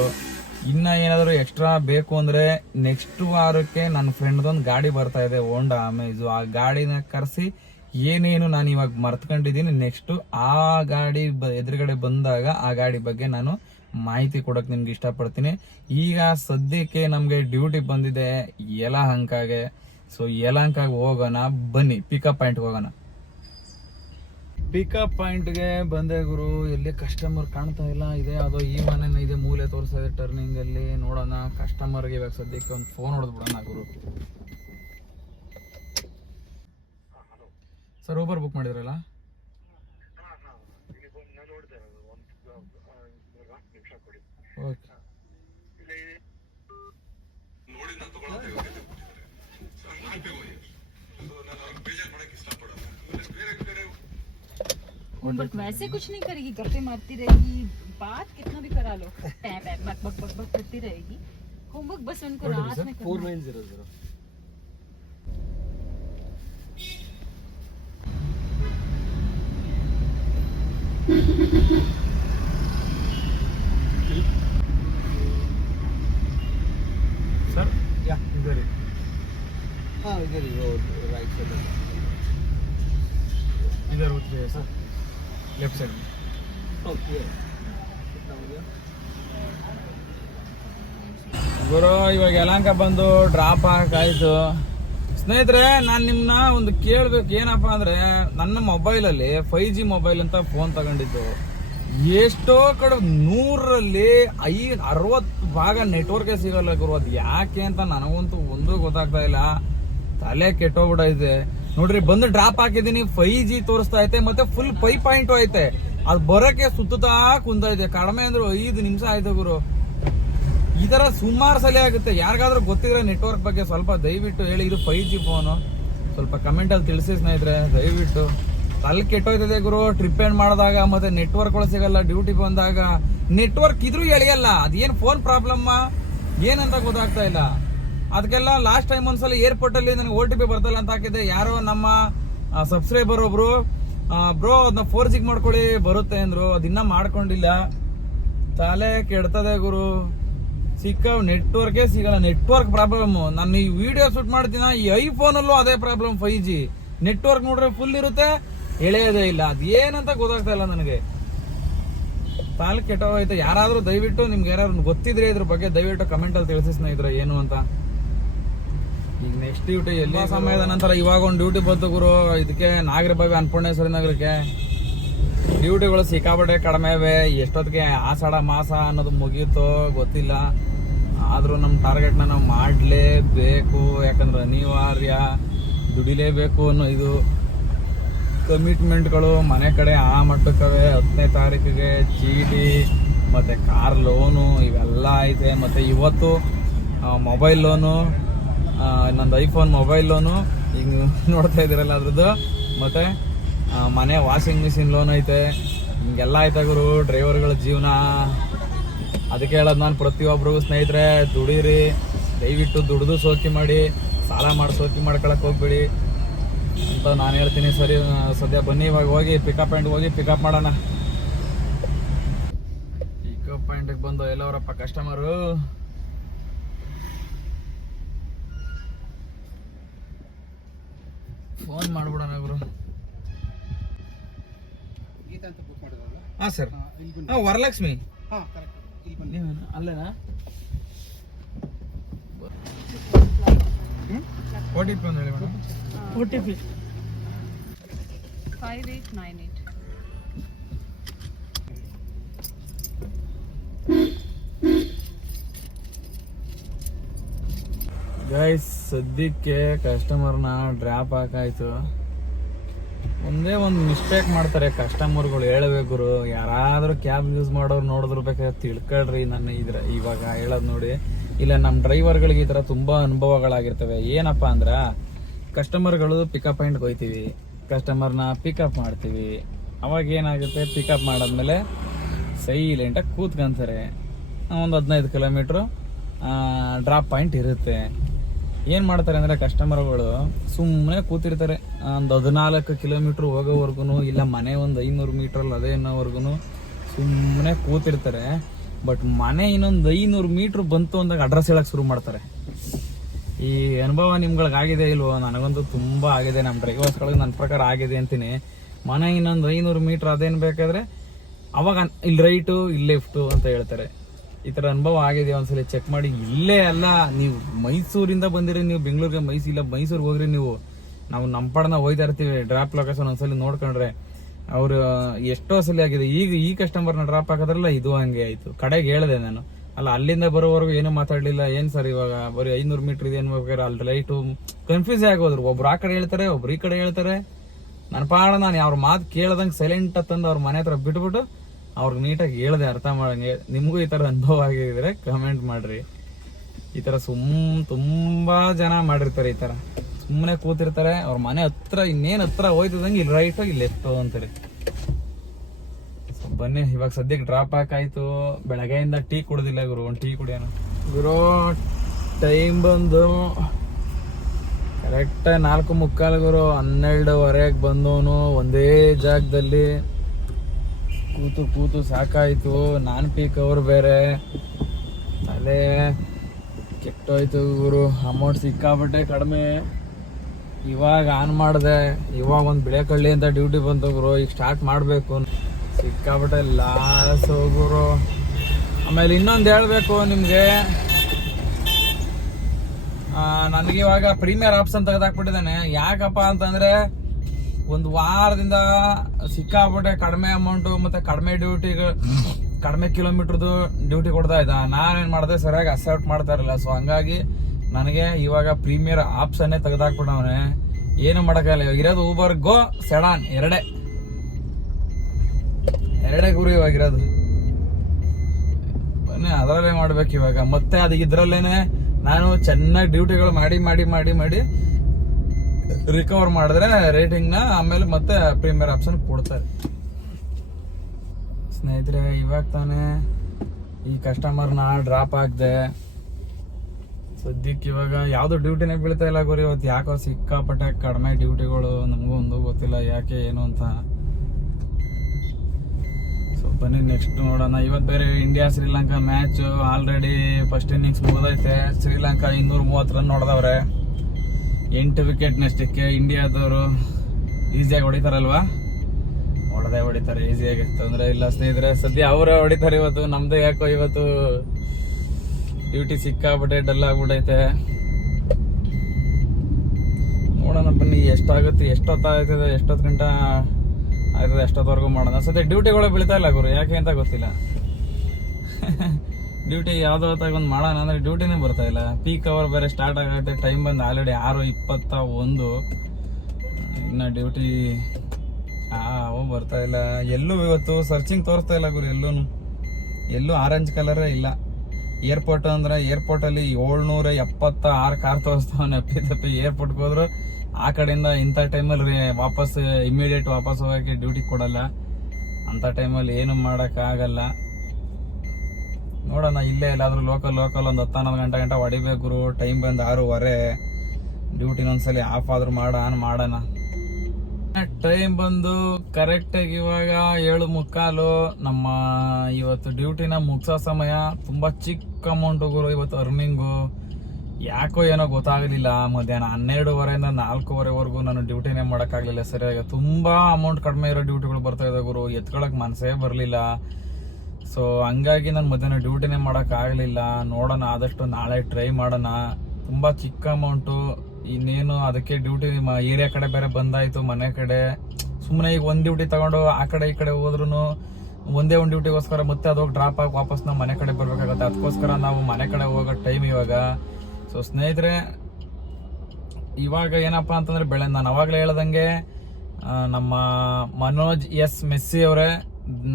ಇನ್ನ ಏನಾದರೂ ಎಕ್ಸ್ಟ್ರಾ ಬೇಕು ಅಂದ್ರೆ ನೆಕ್ಸ್ಟ್ ವಾರಕ್ಕೆ ನನ್ನ ಫ್ರೆಂಡ್ದೊಂದು ಗಾಡಿ ಬರ್ತಾ ಇದೆ, ಹೋಂಡಾ ಅಮೇಜು. ಆ ಗಾಡಿನ ಕರೆಸಿ ಏನೇನು ನಾನು ಇವಾಗ ಮರ್ತ್ಕೊಂಡಿದ್ದೀನಿ, ನೆಕ್ಸ್ಟ್ ಆ ಗಾಡಿ ಎದುರುಗಡೆ ಬಂದಾಗ ಆ ಗಾಡಿ ಬಗ್ಗೆ ನಾನು ಮಾಹಿತಿ ಕೊಡಕ್ ನಿಮ್ಗೆ ಇಷ್ಟಪಡ್ತೀನಿ. ಈಗ ಸದ್ಯಕ್ಕೆ ನಮ್ಗೆ ಡ್ಯೂಟಿ ಬಂದಿದೆ ಯಲಹಂಕಗೆ. ಸೊ ಯಲಹಂಕಗೆ ಹೋಗೋಣ ಬನ್ನಿ, ಪಿಕಪ್ ಪಾಯಿಂಟ್ ಹೋಗೋಣ. ಪಿಕಪ್ ಪಾಯಿಂಟ್ಗೆ ಬಂದೆ ಗುರು. ಎಲ್ಲಿ ಕಸ್ಟಮರ್ ಕಾಣ್ತಾ ಇಲ್ಲ. ಇದೆ ಅದು ಈ ಮನೆ ಇದೆ, ಮೂಲೆ ತೋರಿಸ್ತಾ ಇದೆ ಟರ್ನಿಂಗ್ ಅಲ್ಲಿ. ನೋಡೋಣ ಕಸ್ಟಮರ್ಗೆ ಇವಾಗ ಸದ್ಯಕ್ಕೆ ಒಂದು ಫೋನ್ ಹೊಡೆದ್ಬಿಡೋಣ ಗುರು. ಸರ್ ಊಬರ್ ಬುಕ್ ಮಾಡಿದ್ರಲ್ಲ? ಓಕೆ. बट वैसे कुछ नहीं करेगी, गप्पे मारती रहेगी, बात कितना भी करा लो, बक बक बक बक करती रहेगी. होमवर्क बस उनको रात में करना. 4900 सर या इधर ही. हाँ इधर ही रोड राइट साइड इधर उतरिए सर, लेफ्ट साइड में. ओके. कितना हो गया? ಗುರು ಇವಾಗ ಯಲಹಂಕ ಬಂದು ಡ್ರಾಪ್ ಹಾಕಾಯ್ತು. ಸ್ನೇಹಿತರೆ, ನಾನು ನಿಮ್ಮನ್ನ ಒಂದು ಕೇಳ್ಬೇಕು. ಏನಪ್ಪ ಅಂದ್ರೆ, ನನ್ನ ಮೊಬೈಲಲ್ಲಿ 5G ಮೊಬೈಲ್ ಅಂತ ಫೋನ್ ತಗೊಂಡಿದ್ದು. ಎಷ್ಟೋ ಕಡೆ 100ರಲ್ಲಿ 60 ಭಾಗ ನೆಟ್ವರ್ಕೇ ಸಿಗಲ್ಲ ಗುರು. ಅದು ಯಾಕೆ ಅಂತ ನನಗಂತೂ ಒಂದೂ ಗೊತ್ತಾಗ್ತಾ ಇಲ್ಲ. ತಲೆ ಕೆಟ್ಟೋಗ್ಬಿಡೈತೆ ನೋಡ್ರಿ. ಬಂದು ಡ್ರಾಪ್ ಹಾಕಿದೀನಿ, 5G ತೋರಿಸ್ತಾ ಐತೆ, ಮತ್ತೆ ಫುಲ್ 5.0 ಐತೆ. ಅದು ಬರೋಕೆ ಸುತ್ತಾ ಕುಂತಾ ಇದೆ. ಕಡಿಮೆ ಅಂದ್ರೆ 5 ನಿಮಿಷ ಆಯ್ತು ಗುರು. ಈ ತರ ಸುಮಾರು ಸಲ ಆಗುತ್ತೆ. ಯಾರಿಗಾದ್ರೂ ಗೊತ್ತಿದ್ರೆ ನೆಟ್ವರ್ಕ್ ಬಗ್ಗೆ ಸ್ವಲ್ಪ ದಯವಿಟ್ಟು ಹೇಳಿ. ಇದು 5G ಫೋನು, ಸ್ವಲ್ಪ ಕಮೆಂಟ್ ಅಲ್ಲಿ ತಿಳಿಸಿ ಸ್ನೇಹಿತರೆ ದಯವಿಟ್ಟು. ತಲೆ ಕೆಟ್ಟೋಯ್ತದೆ ಗುರು. ಟ್ರಿಪ್ ಎಂಡ್ ಮಾಡಿದಾಗ ಮತ್ತೆ ನೆಟ್ವರ್ಕ್ಗಳು ಸಿಗಲ್ಲ. ಡ್ಯೂಟಿ ಬಂದಾಗ ನೆಟ್ವರ್ಕ್ ಇದ್ರೂ ಎಳೆಯಲ್ಲ. ಅದೇನ್ ಫೋನ್ ಪ್ರಾಬ್ಲಮ್ ಏನಂತ ಗೊತ್ತಾಗ್ತಾ ಇಲ್ಲ. ಅದಕ್ಕೆಲ್ಲ ಲಾಸ್ಟ್ ಟೈಮ್ ಒಂದ್ಸಲ ಏರ್ಪೋರ್ಟ್ ಅಲ್ಲಿ ನನಗೆ OTP ಬರ್ತಲ್ಲ ಅಂತ ಹಾಕಿದ್ದೆ. ಯಾರೋ ನಮ್ಮ ಸಬ್ಸ್ಕ್ರೈಬರ್ ಒಬ್ರು ಬ್ರೋ ಅದನ್ನ 4G ಮಾಡ್ಕೊಳ್ಳಿ ಬರುತ್ತೆ ಅಂದ್ರು. ಅದಿನ್ನ ಮಾಡ್ಕೊಂಡಿಲ್ಲ. ತಲೆ ಕೆಡ್ತದೆ ಗುರು. ನೆಟ್ವರ್ಕೇ ಸಿಗಲ್ಲ. Network problem. ನಾನು ಈ ವಿಡಿಯೋ ಶೂಟ್ ಮಾಡ್ತೀನಿ, ಈ ಐಫೋನ್ ಅಲ್ಲೂ ಅದೇ ಪ್ರಾಬ್ಲಮ್. 5G ನೆಟ್ವರ್ಕ್ ನೋಡ್ರೆ ಫುಲ್ ಇರುತ್ತೆ, ಎಳೆಯೋದೇ ಇಲ್ಲ. ಅದೇನಂತ ಗೊತ್ತಾಗ್ತಾ ಇಲ್ಲ ನನಗೆ. ತಾಲ್ ಕೆಟ್ಟೋಯ್ತು. ಯಾರಾದ್ರೂ ದಯವಿಟ್ಟು ನಿಮ್ಗೆ ಯಾರು ಗೊತ್ತಿದ್ರೆ ಇದ್ರ ಬಗ್ಗೆ ದಯವಿಟ್ಟು ಕಮೆಂಟ್ ಅಲ್ಲಿ ತಿಳಿಸಿ ಸ್ನೇಹಿತರೆ ಏನು ಅಂತ. ಈಗ ನೆಕ್ಸ್ಟ್ ಡ್ಯೂಟಿ ಎಲ್ಲ ಸಮಯದ ನಂತರ ಇವಾಗ ಒಂದು ಡ್ಯೂಟಿ ಬಂತು ಗುರು. ಇದಕ್ಕೆ ನಾಗರಬಾವಿ ಅನ್ನಪೂರ್ಣೇಶ್ವರಿ ನಗರಕ್ಕೆ ಡ್ಯೂಟಿಗಳು ಸಿಕ್ಕಾಪಟ್ಟೆ ಕಡಿಮೆ ಇವೆ. ಎಷ್ಟೊತ್ತಿಗೆ ಆಷಾಢ ಮಾಸ ಅನ್ನೋದು ಮುಗೀತೋ ಗೊತ್ತಿಲ್ಲ. ಆದ್ರೂ ನಮ್ಮ ಟಾರ್ಗೆಟ್ನ ನಾವು ಮಾಡಲೇಬೇಕು. ಯಾಕಂದ್ರೆ ಅನಿವಾರ್ಯ, ದುಡಿಲೇಬೇಕು ಅನ್ನೋ ಇದು ಕಮಿಟ್ಮೆಂಟ್ಗಳು ಮನೆ ಕಡೆ ಆ ಮಟ್ಟಕ್ಕವೆ. 10ನೇ ತಾರೀಕಿಗೆ ಚೀಟಿ ಮತ್ತೆ ಕಾರ್ ಲೋನು ಇವೆಲ್ಲ ಐತೆ. ಮತ್ತೆ ಇವತ್ತು ಮೊಬೈಲ್ ಲೋನು, ನಂದು ಐಫೋನ್ ಮೊಬೈಲ್ ಲೋನು ಈಗ ನೋಡ್ತಾ ಇದ್ದೀರಲ್ಲ ಅದ್ರದ್ದು. ಮತ್ತೆ ಮನೆ ವಾಷಿಂಗ್ ಮಿಷಿನ್ ಲೋನ್ ಐತೆ. ಹಿಂಗೆಲ್ಲ ಐತೆ ಗುರು ಡ್ರೈವರ್ಗಳ ಜೀವನ. ಅದಕ್ಕೆ ಹೇಳೋದು ನಾನು ಪ್ರತಿಯೊಬ್ಬರಿಗೂ, ಸ್ನೇಹಿತರೆ ದುಡೀರಿ, ದಯವಿಟ್ಟು ದುಡಿದು ಸೋಕಿ ಮಾಡಿ, ಸಾಲ ಮಾಡಿ ಸೋಕಿ ಮಾಡ್ಕೊಳಕ್ ಹೋಗ್ಬೇಡಿ ಅಂತ ನಾನು ಹೇಳ್ತೀನಿ. ಸರಿ ಸದ್ಯ ಬನ್ನಿ ಇವಾಗ ಹೋಗಿ ಪಿಕಪ್ ಪಾಯಿಂಟ್ ಹೋಗಿ ಪಿಕಪ್ ಮಾಡೋಣ. ಪಿಕಪ್ ಪಾಯಿಂಟಿಗೆ ಬಂದು ಎಲ್ಲವರಪ್ಪ ಕಸ್ಟಮರು. ಫೋನ್ ಮಾಡ್ಬಿಡೋಣ ಗುರು. ಹಾಂ ಸರ್, ವರಲಕ್ಷ್ಮಿ ನೀವೇನು ಅಲ್ಲೇನಾ? OTP ಒಂದು ಹೇಳಿ ಮೇಡಮ್. OTP 5898. ಗೈಸ್ ಸದ್ಯಕ್ಕೆ ಕಸ್ಟಮರ್ನ ಡ್ರಾಪ್ ಹಾಕಾಯ್ತು. ಒಂದೇ ಒಂದು ಮಿಸ್ಟೇಕ್ ಮಾಡ್ತಾರೆ ಕಸ್ಟಮರ್ಗಳು, ಹೇಳ್ಬೇಕು ಗುರು. ಯಾರಾದ್ರೂ ಕ್ಯಾಬ್ ಯೂಸ್ ಮಾಡೋರು ನೋಡಿದ್ರು ಬೇಕಾದ್ರೆ ತಿಳ್ಕೊಳ್ರಿ. ನನ್ನ ಇವಾಗ ಹೇಳೋದು ನೋಡಿ. ಇಲ್ಲ ನಮ್ಮ ಡ್ರೈವರ್ಗಳಿಗೆ ಈ ಥರ ತುಂಬ ಅನುಭವಗಳಾಗಿರ್ತವೆ. ಏನಪ್ಪ ಅಂದ್ರೆ ಕಸ್ಟಮರ್ಗಳು ಪಿಕಪ್ ಪಾಯಿಂಟ್ಗೆ ಹೋಗ್ತೀವಿ, ಕಸ್ಟಮರ್ನ ಪಿಕಪ್ ಮಾಡ್ತೀವಿ. ಅವಾಗ ಏನಾಗುತ್ತೆ, ಪಿಕಪ್ ಮಾಡಾದ್ಮೇಲೆ ಸೈಲೆಂಟಾಗಿ ಕೂತ್ಕೊಂತಾರೆ. ಒಂದು 15 ಕಿಲೋಮೀಟ್ರು ಡ್ರಾಪ್ ಪಾಯಿಂಟ್ ಇರುತ್ತೆ. ಏನು ಮಾಡ್ತಾರೆ ಅಂದರೆ ಕಸ್ಟಮರ್ಗಳು ಸುಮ್ಮನೆ ಕೂತಿರ್ತಾರೆ. ಒಂದು 14 ಕಿಲೋಮೀಟ್ರ್ ಹೋಗೋವರೆಗೂ, ಇಲ್ಲ ಮನೆ ಒಂದು 500 ಮೀಟ್ರಲ್ಲಿ ಅದೇ ಅನ್ನೋವರೆಗೂ ಸುಮ್ಮನೆ ಕೂತಿರ್ತಾರೆ. ಬಟ್ ಮನೆ ಇನ್ನೊಂದು 500 ಮೀಟ್ರ್ ಬಂತು ಅಂದಾಗ ಅಡ್ರೆಸ್ ಹೇಳಕ್ಕೆ ಶುರು ಮಾಡ್ತಾರೆ. ಈ ಅನುಭವ ನಿಮ್ಗಳಿಗಾಗಿದೆ ಇಲ್ವೋ? ನನಗಂತೂ ತುಂಬ ಆಗಿದೆ. ನಮ್ಮ ಡ್ರೈವರ್ಸ್ಗಳಿಗೆ ನನ್ನ ಪ್ರಕಾರ ಆಗಿದೆ ಅಂತೀನಿ. ಮನೆ ಇನ್ನೊಂದು 500 ಮೀಟ್ರ್ ಅದೇನು ಬೇಕಾದರೆ ಅವಾಗ ಇಲ್ಲಿ ರೈಟು ಇಲ್ಲಿ ಲೆಫ್ಟು ಅಂತ ಹೇಳ್ತಾರೆ. ಈ ಥರ ಅನುಭವ ಆಗಿದೆ, ಒಂದ್ಸಲ ಚೆಕ್ ಮಾಡಿ. ಇಲ್ಲೇ ಅಲ್ಲ, ನೀವು ಮೈಸೂರಿಂದ ಬಂದಿರಿ, ನೀವು ಬೆಂಗಳೂರಿಗೆ ಮೈಸೂರಿಗೆ ಹೋಗ್ರಿ, ನೀವು ನಾವು ನಮ್ಮ ಪಡನ ಹೋಯ್ತಾ ಇರ್ತೀವಿ. ಡ್ರಾಪ್ ಲೊಕೇಶನ್ ಒಂದ್ಸಲ ನೋಡ್ಕೊಂಡ್ರೆ ಅವರು ಎಷ್ಟೋ ಸಲ ಆಗಿದೆ. ಈಗ ಈ ಕಸ್ಟಮರ್ನ ಡ್ರಾಪ್ ಹಾಕೋದ್ರಲ್ಲ, ಇದು ಹಂಗೆ ಆಯಿತು. ಕಡೆಗೆ ಹೇಳಿದೆ ನಾನು, ಅಲ್ಲ ಅಲ್ಲಿಂದ ಬರೋವರೆಗೂ ಏನೂ ಮಾತಾಡಲಿಲ್ಲ. ಏನು ಸರ್ ಇವಾಗ ಬರೀ 500 ಮೀಟ್ರ್ ಇದೆ ಅನ್ಬೇಕಾದ್ರೆ ಅಲ್ಲಿ ರೈಟು ಕನ್ಫ್ಯೂಸ್ ಆಗೋದ್ರು. ಒಬ್ರು ಆ ಕಡೆ ಹೇಳ್ತಾರೆ, ಒಬ್ರು ಈ ಕಡೆ ಹೇಳ್ತಾರೆ. ನನ್ನ ಪಾಡ ನಾನು ಅವ್ರ ಮಾತು ಕೇಳ್ದಂಗೆ ಸೈಲೆಂಟ್ ತಂದು ಅವ್ರ ಮನೆ ಹತ್ರ ಬಿಟ್ಬಿಟ್ಟು ಅವ್ರಿಗೆ ನೀಟಾಗಿ ಹೇಳ್ದೆ, ಅರ್ಥ ಮಾಡಂಗೆ. ನಿಮಗೂ ಈ ಥರ ಅನುಭವ ಆಗಿದ್ರೆ ಕಮೆಂಟ್ ಮಾಡ್ರಿ. ಈ ಥರ ತುಂಬ ಜನ ಮಾಡಿರ್ತಾರೆ. ಈ ಥರ ಸುಮ್ಮನೆ ಕೂತಿರ್ತಾರೆ, ಅವ್ರ ಮನೆ ಹತ್ರ ಇನ್ನೇನು ಹತ್ರ ಹೋಯ್ತದಂಗೆ ಇಲ್ಲಿ ರೈಟು ಇಲ್ಲಿ ಲೆಫ್ಟು ಅಂತಾರೆ. ಬನ್ನಿ, ಇವಾಗ ಸದ್ಯಕ್ಕೆ ಡ್ರಾಪ್ ಹಾಕಾಯ್ತು. ಬೆಳಗ್ಗೆಯಿಂದ ಟೀ ಕುಡ್ದಿಲ್ಲ ಗುರು, ಒಂದು ಟೀ ಕುಡಿಯೋಣ ಗುರು. ಟೈಮ್ ಬಂದು ಕರೆಕ್ಟ್ 4:45 ಗುರು. 12:15 ಬಂದವನು ಒಂದೇ ಜಾಗದಲ್ಲಿ ಕೂತು ಸಾಕಾಯ್ತು. ನಾನ್ ಪೀಕ್ ಅವ್ರು ಬೇರೆ ತಲೆ ಕೆಟ್ಟೋಯ್ತು ಗುರು. ಅಮೌಂಟ್ ಸಿಕ್ಕಾಬಟ್ಟೆ ಕಡಿಮೆ. ಇವಾಗ ಆನ್ ಮಾಡಿದೆ, ಇವಾಗ ಒಂದು ಬಿಳೆಕಳ್ಳಿ ಅಂತ ಡ್ಯೂಟಿ ಬಂತು ಗುರು. ಈಗ ಸ್ಟಾರ್ಟ್ ಮಾಡಬೇಕು. ಸಿಕ್ಕಾಬಟ್ಟೆ ಲಾಸ್ ಗುರು. ಆಮೇಲೆ ಇನ್ನೊಂದು ಹೇಳಬೇಕು ನಿಮಗೆ, ನನಗೆ ಇವಾಗ ಪ್ರೀಮಿಯರ್ ಆಪ್ಷನ್ ತೆಗೆದಾಕ್ಬಿಟ್ಟಿದ್ದಾನೆ. ಯಾಕಪ್ಪ ಅಂತಂದರೆ ಒಂದು ವಾರದಿಂದ ಸಿಕ್ಕಾಬಿಟ್ಟೆ ಕಡಿಮೆ ಅಮೌಂಟು ಮತ್ತು ಕಡಿಮೆ ಡ್ಯೂಟಿಗೆ, ಕಡಿಮೆ ಕಿಲೋಮೀಟ್ರದ್ದು ಡ್ಯೂಟಿ ಕೊಡ್ತಾ ಇದ್ದ. ನಾನೇನು ಮಾಡಿದೆ, ಸರಿಯಾಗಿ ಅಕ್ಸೆಪ್ಟ್ ಮಾಡ್ತಾ ಇರಲಿಲ್ಲ. ಸೊ ಹಂಗಾಗಿ ನನಗೆ ಇವಾಗ ಪ್ರೀಮಿಯರ್ ಆಪ್ಷನ್ನೇ ತೆಗೆದಾಕ್ಬಿಟ್ಟವನೆ. ಏನು ಮಾಡೋಕ್ಕಾಗಲ್ಲ. ಇರೋದು ಊಬರ್ ಗೋ ಸೆಡಾನ್ ಎರಡೇ ಗುರು ಇವಾಗಿರೋದು. ಬನ್ನಿ ಅದರಲ್ಲೇ ಮಾಡ್ಬೇಕು ಇವಾಗ. ಮತ್ತೆ ಅದು ಇದ್ರಲ್ಲೇನೆ ನಾನು ಚೆನ್ನಾಗಿ ಡ್ಯೂಟಿಗಳು ಮಾಡಿ ರಿಕವರ್ ಮಾಡಿದ್ರೆ ರೇಟಿಂಗ್ನ ಆಮೇಲೆ ಮತ್ತೆ ಪ್ರೀಮಿಯರ್ ಆಪ್ಷನ್ ಕೊಡ್ತಾರೆ. ಸ್ನೇಹಿತರೆ, ಇವಾಗ ತಾನೇ ಈ ಕಸ್ಟಮರ್ನ ಡ್ರಾಪ್ ಹಾಕ್ದೆ. ಸದ್ಯಕ್ಕೆ ಇವಾಗ ಯಾವುದು ಡ್ಯೂಟಿನೇ ಬೀಳ್ತಾ ಇಲ್ಲ ಗುರು. ಇವತ್ತು ಯಾಕೋ ಸಿಕ್ಕಾಪಟ್ಟೆ ಕಡಿಮೆ ಡ್ಯೂಟಿಗಳು. ನಮಗೂ ಒಂದು ಗೊತ್ತಿಲ್ಲ ಯಾಕೆ ಏನು ಅಂತ. ಸೊ ಬನ್ನಿ ನೆಕ್ಸ್ಟ್ ನೋಡೋಣ. ಇವತ್ತು ಬೇರೆ India Sri Lanka match already first innings ಮುಗಿದೈತೆ. ಶ್ರೀಲಂಕಾ 230 ರನ್ ಹೊಡೆದವ್ರೆ. 8 ವಿಕೆಟ್ ನಷ್ಟಕ್ಕೆ. ಇಂಡಿಯಾದವರು ಈಸಿಯಾಗಿ ಹೊಡಿತಾರಲ್ವಾ? ಹೊಡಿತಾರೆ ಈಸಿಯಾಗಿ, ತೊಂದರೆ ಇಲ್ಲ ಸ್ನೇಹಿತರೆ. ಸದ್ಯ ಅವರೇ ಹೊಡಿತಾರೆ ಇವತ್ತು. ನಮ್ದು ಯಾಕೋ ಇವತ್ತು ಡ್ಯೂಟಿ ಸಿಕ್ಕಾಬಿಟ್ಟೆ ಡಲ್ ಆಗ್ಬಿಟ್ಟೈತೆ. ನೋಡೋಣ ಬನ್ನಿ ಎಷ್ಟಾಗುತ್ತೆ, ಎಷ್ಟೊತ್ತಾಗ್ತದೆ, ಎಷ್ಟೊತ್ತು ಗಂಟೆ ಆಯ್ತದೆ, ಎಷ್ಟೊತ್ತವರೆಗೂ ಮಾಡೋಣ. ಸದ್ಯ ಡ್ಯೂಟಿಗಳು ಬೀಳ್ತಾ ಇಲ್ಲ ಗುರು, ಯಾಕೆ ಅಂತ ಗೊತ್ತಿಲ್ಲ. ಡ್ಯೂಟಿ ಯಾವುದೋ ಹೊತ್ತಾಗ ಒಂದು ಮಾಡೋಣ ಅಂದರೆ ಡ್ಯೂಟಿನೇ ಬರ್ತಾ ಇಲ್ಲ. ಪೀಕ್ ಅವರ್ ಬೇರೆ ಸ್ಟಾರ್ಟ್ ಆಗೈತೆ. ಟೈಮ್ ಬಂದು ಆಲ್ರೆಡಿ 6:21. ಇನ್ನು ಡ್ಯೂಟಿ ಅವು ಬರ್ತಾ ಇಲ್ಲ. ಎಲ್ಲೂ ಇವತ್ತು ಸರ್ಚಿಂಗ್ ತೋರಿಸ್ತಾ ಇಲ್ಲ ಗುರು. ಎಲ್ಲೂ ಆರೆಂಜ್ ಕಲರೇ ಇಲ್ಲ. ಏರ್ಪೋರ್ಟ್ ಅಂದರೆ ಏರ್ಪೋರ್ಟಲ್ಲಿ 776 ಕಾರ್ ತೋರಿಸ್ತಾವನೆ. ಅಪ್ಪಿ ಏರ್ಪೋರ್ಟ್ಗೆ ಹೋದ್ರು ಆ ಕಡೆಯಿಂದ ಇಂಥ ಟೈಮಲ್ಲಿ ಇಮಿಡಿಯೇಟ್ ವಾಪಸ್ ಹೋಗೋಕ್ಕೆ ಡ್ಯೂಟಿ ಕೊಡಲ್ಲ. ಅಂಥ ಟೈಮಲ್ಲಿ ಏನು ಮಾಡೋಕ್ಕಾಗಲ್ಲ. ನೋಡೋಣ, ಇಲ್ಲೇ ಎಲ್ಲಾದರೂ ಲೋಕಲ್ ಒಂದು 10-11 ಗಂಟೆ ಹೊಡಿಬೇಕು ಗುರು. ಟೈಮ್ ಬಂದು 6:15. ಡ್ಯೂಟಿನ ಒಂದ್ಸಲಿ ಆಫ್ ಆದ್ರೂ ಮಾಡೋಣ. ಟೈಮ್ ಬಂದು ಕರೆಕ್ಟಾಗಿ ಇವಾಗ 7:45. ನಮ್ಮ ಇವತ್ತು ಡ್ಯೂಟಿನ ಮುಗಿಸೋ ಸಮಯ. ತುಂಬ ಚಿಕ್ಕ ಅಮೌಂಟು ಗುರು ಇವತ್ತು ಅರ್ನಿಂಗು. ಯಾಕೋ ಏನೋ ಗೊತ್ತಾಗಲಿಲ್ಲ. ಮಧ್ಯಾಹ್ನ 12:30ಇಂದ 4:15ವರೆಗೂ ನಾನು ಡ್ಯೂಟಿನೇ ಮಾಡೋಕ್ಕಾಗಲಿಲ್ಲ ಸರಿಯಾಗಿ. ತುಂಬ ಅಮೌಂಟ್ ಕಡಿಮೆ ಇರೋ ಡ್ಯೂಟಿಗಳು ಬರ್ತಾ ಇದೆ ಗುರು. ಎತ್ಕೊಳಕ್ಕೆ ಮನಸ್ಸೇ ಬರಲಿಲ್ಲ. ಸೊ ಹಂಗಾಗಿ ನಾನು ಮಧ್ಯಾಹ್ನ ಡ್ಯೂಟಿನೇ ಮಾಡೋಕ್ಕಾಗಲಿಲ್ಲ. ನೋಡೋಣ, ಆದಷ್ಟು ನಾಳೆ ಟ್ರೈ ಮಾಡೋಣ. ತುಂಬ ಚಿಕ್ಕ ಅಮೌಂಟು. ಇನ್ನೇನು ಅದಕ್ಕೆ ಡ್ಯೂಟಿ ಏರಿಯಾ ಕಡೆ ಬೇರೆ ಬಂದಾಯಿತು. ಮನೆ ಕಡೆ ಸುಮ್ಮನೆ ಈಗ ಒಂದು ಡ್ಯೂಟಿ ತಗೊಂಡು ಆ ಕಡೆ ಈ ಕಡೆ ಹೋದ್ರೂ ಒಂದೇ ಒಂದು ಡ್ಯೂಟಿಗೋಸ್ಕರ ಮತ್ತೆ ಅದೋಗಿ ಡ್ರಾಪ್ ಆಗಿ ವಾಪಸ್ ನಾವು ಮನೆ ಕಡೆ ಬರಬೇಕಾಗತ್ತೆ. ಅದಕ್ಕೋಸ್ಕರ ನಾವು ಮನೆ ಕಡೆ ಹೋಗೋ ಟೈಮ್ ಇವಾಗ. ಸೊ ಸ್ನೇಹಿತರೆ, ಇವಾಗ ಏನಪ್ಪ ಅಂತಂದರೆ ನಾನು ಅವಾಗಲೇ ಹೇಳ್ದಂಗೆ ನಮ್ಮ ಮನೋಜ್ ಎಸ್ ಮೆಸ್ಸಿ ಅವರೇ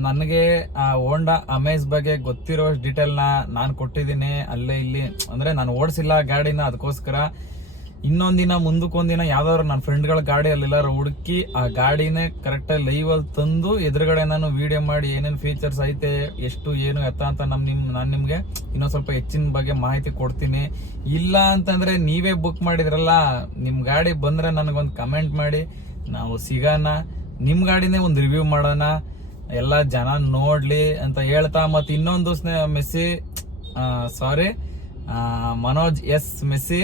ನನಗೆ ಆ ಹೋಂಡಾ ಅಮೇಜ್ ಬಗ್ಗೆ ಗೊತ್ತಿರೋ ಡೀಟೇಲ್ನ ನಾನು ಕೊಟ್ಟಿದ್ದೀನಿ. ಅಲ್ಲೇ ಇಲ್ಲಿ ಅಂದರೆ ನಾನು ಓಡಿಸಿಲ್ಲ ಗಾಡಿನ. ಅದಕ್ಕೋಸ್ಕರ ಇನ್ನೊಂದಿನ ಮುಂದಕ್ಕೊಂದಿನ ಯಾವ್ದಾದ್ರು ನನ್ನ ಫ್ರೆಂಡ್ಗಳ ಗಾಡಿ ಅಲ್ಲೆಲ್ಲಾರು ಹುಡುಕಿ ಆ ಗಾಡಿನೇ ಕರೆಕ್ಟಾಗಿ ಲೈವ್ ಅಲ್ಲಿ ತಂದು ಎದುರುಗಡೆ ನಾನು ವಿಡಿಯೋ ಮಾಡಿ ಏನೇನು ಫೀಚರ್ಸ್ ಐತೆ ಎಷ್ಟು ಏನು ಎತ್ತ ಅಂತ ನಾನು ನಿಮ್ಗೆ ಇನ್ನೊಂದ್ ಸ್ವಲ್ಪ ಹೆಚ್ಚಿನ ಬಗ್ಗೆ ಮಾಹಿತಿ ಕೊಡ್ತೀನಿ. ಇಲ್ಲ ಅಂತಂದ್ರೆ ನೀವೇ ಬುಕ್ ಮಾಡಿದ್ರಲ್ಲ, ನಿಮ್ ಗಾಡಿ ಬಂದ್ರೆ ನನಗೊಂದು ಕಮೆಂಟ್ ಮಾಡಿ, ನಾವು ಸಿಗೋಣ, ನಿಮ್ ಗಾಡಿನೇ ಒಂದು ರಿವ್ಯೂ ಮಾಡೋಣ, ಎಲ್ಲ ಜನ ನೋಡ್ಲಿ ಅಂತ ಹೇಳ್ತಾ, ಮತ್ತೆ ಇನ್ನೊಂದು ಮನೋಜ್ ಎಸ್ ಮೆಸ್ಸಿ,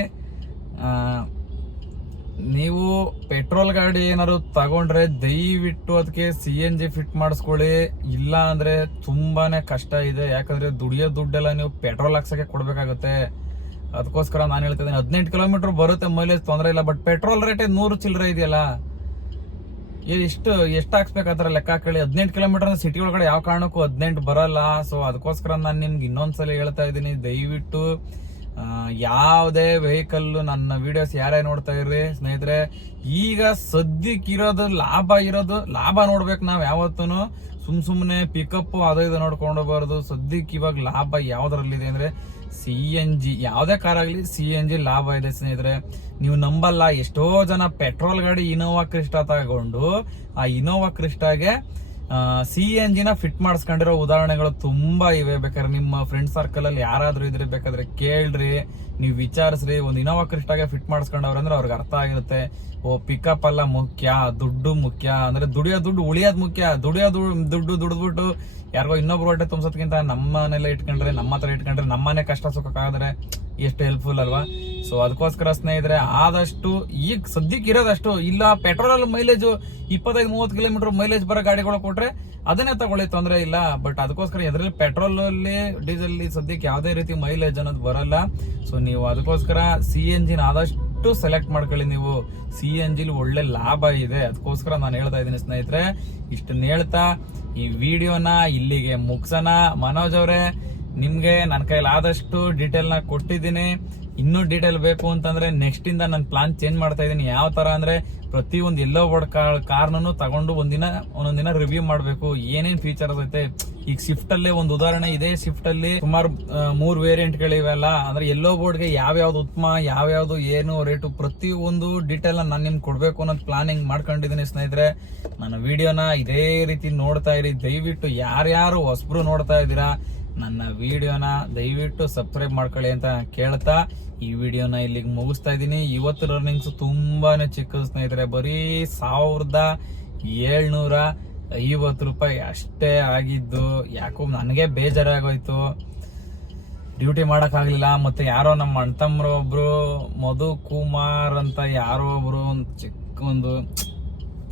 ನೀವು ಪೆಟ್ರೋಲ್ ಗಾಡಿ ಏನಾದ್ರು ತಗೊಂಡ್ರೆ ದಯವಿಟ್ಟು ಅದಕ್ಕೆ CNG ಫಿಟ್ ಮಾಡಿಸ್ಕೊಳ್ಳಿ. ಇಲ್ಲ ಅಂದ್ರೆ ತುಂಬಾನೇ ಕಷ್ಟ ಇದೆ, ಯಾಕಂದ್ರೆ ದುಡಿಯೋ ದುಡ್ಡೆಲ್ಲ ನೀವು ಪೆಟ್ರೋಲ್ ಹಾಕ್ಸಕ್ಕೆ ಕೊಡ್ಬೇಕಾಗುತ್ತೆ. ಅದಕ್ಕೋಸ್ಕರ ನಾನು ಹೇಳ್ತಾ ಇದ್ದೀನಿ, 18 ಕಿಲೋಮೀಟರ್ ಬರುತ್ತೆ ಮೈಲೇಜ್, ತೊಂದರೆ ಇಲ್ಲ. ಬಟ್ ಪೆಟ್ರೋಲ್ ರೇಟ್ 100 ಚಿಲ್ಲರೆ ಇದೆಯಲ್ಲ, ಎಷ್ಟು ಹಾಕ್ಸ್ಬೇಕಾದ್ರೆ ಲೆಕ್ಕ ಹಾಕೊಳ್ಳಿ. 18 ಕಿಲೋಮೀಟರ್ ಸಿಟಿ ಒಳಗಡೆ ಯಾವ ಕಾರಣಕ್ಕೂ 18 ಬರಲ್ಲ. ಸೊ ಅದಕ್ಕೋಸ್ಕರ ನಾನು ನಿಮ್ಗೆ ಇನ್ನೊಂದ್ಸಲ ಹೇಳ್ತಾ ಇದ್ದೀನಿ, ದಯವಿಟ್ಟು ಯಾವುದೇ ವೆಹಿಕಲ್ ನನ್ನ ವಿಡಿಯೋಸ್ ಯಾರೇ ನೋಡ್ತಾ ಇರ್ರಿ ಸ್ನೇಹಿತರೆ, ಈಗ ಸದ್ಯಕ್ಕಿರೋದು ಲಾಭ ನೋಡ್ಬೇಕು. ನಾವ್ ಯಾವತ್ತೂ ಸುಮ್ನೆ ಪಿಕಪ್ ಅದು ಇದು ನೋಡ್ಕೊಂಡು ಹೋಗ್ಬಾರ್ದು. ಸದ್ಯಕ್ಕೆ ಇವಾಗ ಲಾಭ ಯಾವ್ದ್ರಲ್ಲಿದೆ ಅಂದ್ರೆ CNG, ಯಾವ್ದೇ ಕಾರ್ ಆಗ್ಲಿ CNG ಲಾಭ ಇದೆ ಸ್ನೇಹಿತರೆ. ನೀವು ನಂಬಲ್ಲ, ಎಷ್ಟೋ ಜನ ಪೆಟ್ರೋಲ್ ಗಾಡಿ ಇನೋವಾ ಕ್ರಿಸ್ಟಾ ತಗೊಂಡು ಆ ಇನೋವಾ ಕ್ರಿಸ್ಟಾಗೆ CNG ನ ಫಿಟ್ ಮಾಡಿಸ್ಕೊಂಡಿರೋ ಉದಾಹರಣೆಗಳು ತುಂಬಾ ಇವೆ. ಬೇಕಾದ್ರೆ ನಿಮ್ಮ ಫ್ರೆಂಡ್ ಸರ್ಕಲ್ ಅಲ್ಲಿ ಯಾರಾದ್ರೂ ಇದ್ರೆ ಬೇಕಾದ್ರೆ ಕೇಳ್ರಿ, ನೀವು ವಿಚಾರಿಸ್ರಿ. ಒಂದು ಇನೋವಾ ಕ್ರಿಸ್ಟಾಗೆ ಫಿಟ್ ಮಾಡಿಸ್ಕೊಂಡವ್ರೆ ಅಂದ್ರೆ ಅವ್ರಿಗೆ ಅರ್ಥ ಆಗಿರುತ್ತೆ, ಓ ಪಿಕಪ್ ಅಲ್ಲ ಮುಖ್ಯ, ದುಡ್ಡು ಮುಖ್ಯ, ಅಂದ್ರೆ ದುಡಿಯೋ ದುಡ್ಡು ಉಳಿಯೋದ್ ಮುಖ್ಯ. ದುಡ್ಡು ದುಡ್ದ್ಬಿಟ್ಟು ಯಾರಿಗೋ ಇನ್ನೊಬ್ರು ಹೊಟ್ಟೆ ತುಂಬಿಸೋದ್ಕಿಂತ ನಮ್ಮನೆಲ್ಲ ಇಟ್ಕೊಂಡ್ರೆ, ನಮ್ಮ ಹತ್ರ ಇಟ್ಕೊಂಡ್ರೆ, ನಮ್ಮನೆ ಕಷ್ಟ ಸುಖಕ್ಕಾದ್ರೆ ಎಷ್ಟು ಹೆಲ್ಪ್ಫುಲ್ ಅಲ್ವಾ. ಸೊ ಅದಕ್ಕೋಸ್ಕರ ಸ್ನೇಹಿತರೆ, ಆದಷ್ಟು ಈಗ ಸದ್ಯಕ್ಕೆ ಇರೋದಷ್ಟು, ಇಲ್ಲ ಪೆಟ್ರೋಲ್ ಅಲ್ಲಿ ಮೈಲೇಜ್ 25-30 ಕಿಲೋಮೀಟರ್ ಮೈಲೇಜ್ ಬರೋ ಗಾಡಿಗಳು ಕೊಟ್ರೆ ಅದನ್ನೇ ತಗೊಳ್ಳಿ, ತೊಂದರೆ ಇಲ್ಲ. ಬಟ್ ಅದಕ್ಕೋಸ್ಕರ ಎದ್ರಲ್ಲಿ ಪೆಟ್ರೋಲ್ ಅಲ್ಲಿ ಡೀಸೆಲ್ ಸದ್ಯಕ್ಕೆ ಯಾವ್ದೇ ರೀತಿ ಮೈಲೇಜ್ ಅನ್ನೋದು ಬರಲ್ಲ. ಸೊ ನೀವು ಅದಕ್ಕೋಸ್ಕರ CNG ನ ಆದಷ್ಟು ಸೆಲೆಕ್ಟ್ ಮಾಡ್ಕೊಳ್ಳಿ. ನೀವು CNG ಒಳ್ಳೆ ಲಾಭ ಇದೆ, ಅದಕ್ಕೋಸ್ಕರ ನಾನು ಹೇಳ್ತಾ ಇದ್ದೀನಿ ಸ್ನೇಹಿತರೆ. ಇಷ್ಟನ್ನ ಹೇಳ್ತಾ ಈ ವಿಡಿಯೋನ ಇಲ್ಲಿಗೆ ಮುಗ್ಸೋಣ. ಮನೋಜ್ ಅವರೇ, ನಿಮ್ಗೆ ನನ್ನ ಕೈಲಿ ಆದಷ್ಟು ಡೀಟೇಲ್ ನ ಕೊಟ್ಟಿದ್ದೀನಿ. ಇನ್ನೂ ಡೀಟೇಲ್ ಬೇಕು ಅಂತಂದ್ರೆ ನೆಕ್ಸ್ಟ್ ಇಂದ ನಾನು ಪ್ಲಾನ್ ಚೇಂಜ್ ಮಾಡ್ತಾ ಇದ್ದೀನಿ. ಯಾವ ತರ ಅಂದ್ರೆ ಪ್ರತಿಯೊಂದು ಎಲ್ಲೋ ಬೋರ್ಡ್ ಕಾರ್ನೂ ತಗೊಂಡು ಒಂದೊಂದಿನ ರಿವ್ಯೂ ಮಾಡ್ಬೇಕು, ಏನೇನ್ ಫೀಚರ್ಸ್ ಐತೆ. ಈಗ ಸ್ವಿಫ್ಟ್ ಅಲ್ಲೇ ಒಂದು ಉದಾಹರಣೆ ಇದೆ, ಸ್ವಿಫ್ಟ್ ಅಲ್ಲಿ ಸುಮಾರು 3 ವೇರಿಯಂಟ್ ಗಳಿವೆಲ್ಲ. ಅಂದ್ರೆ ಎಲ್ಲೋ ಬೋರ್ಡ್ಗೆ ಯಾವ್ಯಾವ್ದು ಉತ್ತಮ, ಯಾವ್ಯಾವ್ದು ಏನು ರೇಟು, ಪ್ರತಿಯೊಂದು ಡೀಟೇಲ್ ನಾನು ನಿಮ್ಗೆ ಕೊಡ್ಬೇಕು ಅನ್ನೋದು ಪ್ಲಾನಿಂಗ್ ಮಾಡ್ಕೊಂಡಿದ್ದೀನಿ ಸ್ನೇಹಿತರೆ. ನನ್ನ ವಿಡಿಯೋನ ಇದೇ ರೀತಿ ನೋಡ್ತಾ ಇರಿ. ದಯವಿಟ್ಟು ಯಾರ್ಯಾರು ಹೊಸಬ್ರು ನೋಡ್ತಾ ಇದ್ದೀರಾ, ನನ್ನ ವಿಡಿಯೋನ ದಯವಿಟ್ಟು ಸಬ್ಸ್ಕ್ರೈಬ್ ಮಾಡ್ಕೊಳ್ಳಿ ಅಂತ ಕೇಳ್ತಾ ಈ ವಿಡಿಯೋನ ಇಲ್ಲಿಗೆ ಮುಗಿಸ್ತಾ ಇದ್ದೀನಿ. ಇವತ್ತು ರನ್ನಿಂಗ್ಸ್ ತುಂಬಾನೇ ಚಿಕ್ಕದು ಸ್ನೇಹಿತರೆ, ಬರೀ 1750 ರೂಪಾಯಿ ಅಷ್ಟೇ ಆಗಿದ್ದು. ಯಾಕೋ ನನಗೆ ಬೇಜಾರಾಗೋಯ್ತು, ಡ್ಯೂಟಿ ಮಾಡಕ್ ಆಗ್ಲಿಲ್ಲ. ಮತ್ತೆ ಯಾರೋ ನಮ್ಮ ಅಣ್ತಮ್ಮರು ಒಬ್ರು ಮಧು ಕುಮಾರ್ ಅಂತ ಯಾರೋ ಒಬ್ರು ಒಂದು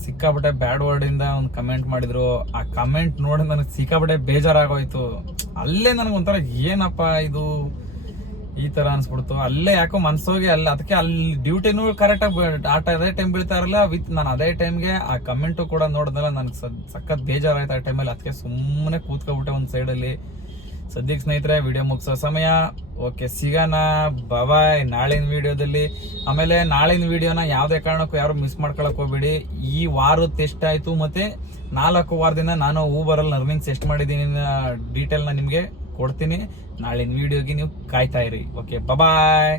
ಸಿಕ್ಕಾಪಟ್ಟೆ ಬ್ಯಾಡ್ ವರ್ಡ್ ಇಂದ ಒಂದು ಕಮೆಂಟ್ ಮಾಡಿದ್ರು. ಆ ಕಮೆಂಟ್ ನೋಡಿ ನನಗೆ ಸಿಕ್ಕಾಪಟ್ಟೆ ಬೇಜಾರಾಗೋಯ್ತು. ಅಲ್ಲೇ ನನಗೊಂಥರ ಏನಪ್ಪ ಇದು ಈ ತರ ಅನ್ಸ್ಬಿಡ್ತು. ಅಲ್ಲೇ ಯಾಕೋ ಮನ್ಸೋಗಿ ಅದಕ್ಕೆ ಅಲ್ಲಿ ಡ್ಯೂಟಿನೂ ಕರೆಕ್ಟ್ ಆಗಿ ಅದೇ ಟೈಮ್ ಬೀಳ್ತಾ ಇರಲಿಲ್ಲ. ನಾನು ಅದೇ ಟೈಮ್ಗೆ ಆ ಕಮೆಂಟು ಕೂಡ ನೋಡಿದ್ನಲ್ಲ, ನನಗೆ ಸಖತ್ ಬೇಜಾರಾಯ್ತು ಆ ಟೈಮಲ್ಲಿ. ಅದಕ್ಕೆ ಸುಮ್ಮನೆ ಕೂತ್ಕೊಬಿಟ್ಟೆ ಒಂದು ಸೈಡಲ್ಲಿ. ಸದ್ಯಕ್ಕೆ ಸ್ನೇಹಿತರೆ ವಿಡಿಯೋ ಮುಗಿಸೋ ಸಮಯ. ಓಕೆ, ಸಿಗೋಣ, ಬಾಯ್ ನಾಳಿನ ವಿಡಿಯೋದಲ್ಲಿ. ಆಮೇಲೆ ನಾಳಿನ ವಿಡಿಯೋನ ಯಾವ್ದೇ ಕಾರಣಕ್ಕೂ ಯಾರು ಮಿಸ್ ಮಾಡ್ಕೊಳಕ್ ಹೋಗ್ಬೇಡಿ. ಈ ವಾರದ್ದು ಎಷ್ಟಾಯ್ತು ಮತ್ತೆ 4 ವಾರದಿಂದ ನಾನು ಊಬರಲ್ಲಿ ಅರ್ನಿಂಗ್ಸ್ ಎಷ್ಟು ಮಾಡಿದ್ದೀನಿ ಡೀಟೇಲ್ನ ನಿಮ್ಗೆ ಕೊಡ್ತೀನಿ. ನಾಳಿನ ವಿಡಿಯೋಗೆ ನೀವು ಕಾಯ್ತಾ ಇರಿ. ಓಕೆ, ಬಾಯ್.